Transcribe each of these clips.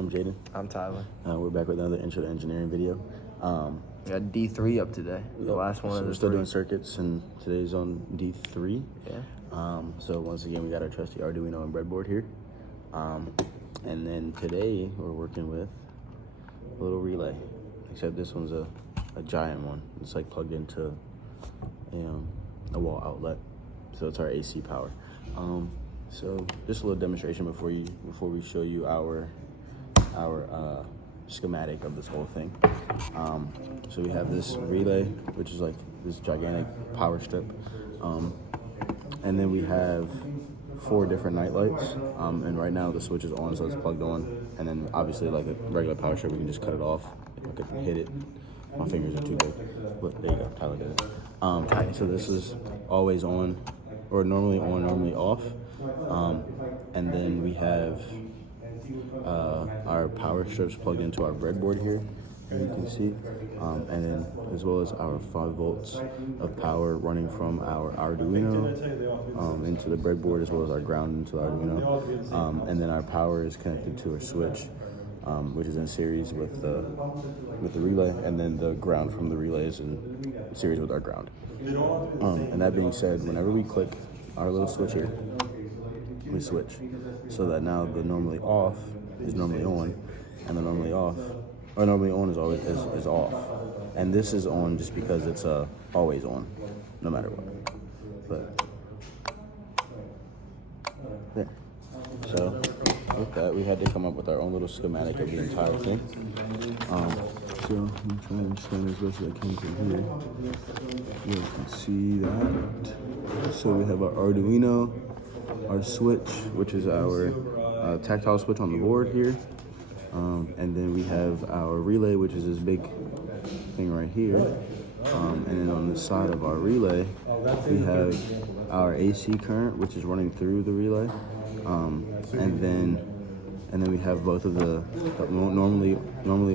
I'm Jaden. I'm Tyler. We're back with another Intro to Engineering video. We got D3 up today. The last one so of the we're still three. doing circuits, and today's on D3. Yeah. So once again, we got our trusty Arduino and breadboard here. And then today we're working with a little relay, except this one's a giant one. It's like plugged into a wall outlet, so it's our AC power. So just a little demonstration before we show you our schematic of this whole thing. So we have this relay, which is like this gigantic power strip, and then we have 4 different night lights, and right now the switch is on, so it's plugged on. And then obviously, like a regular power strip, we can just cut it off. If I could hit it, my fingers are too big, but there you go, Tyler did it. So this is always on, or normally on, normally off. And then we have our power strips plugged into our breadboard here, as you can see, and then as well as our 5 volts of power running from our Arduino into the breadboard, as well as our ground into the Arduino, and then our power is connected to a switch, which is in series with the relay, and then the ground from the relay is in series with our ground. And that being said, whenever we click our little switch here, we switch, so that now the normally off is normally on, and the normally off, or normally on is always is off. And this is on just because it's always on, no matter what. But there. So with that, we had to come up with our own little schematic of the entire thing. So I'm trying to scan as best as I can from here. You can see that. So we have our Arduino, our switch, which is our tactile switch on the board here, and then we have our relay, which is this big thing right here, and then on the side of our relay we have our AC current, which is running through the relay, and then we have both of the normally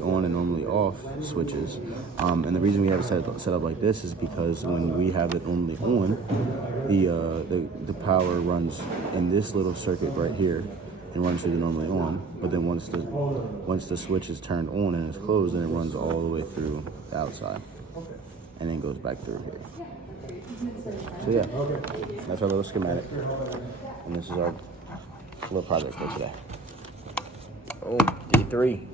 on and normally off switches, and the reason we have it set up like this is because when we have it normally on, the power runs in this little circuit right here and runs through the normally on, but then once the switch is turned on and it's closed, then it runs all the way through the outside and then goes back through here. So yeah, that's our little schematic, and this is our little project for today. Oh, D3.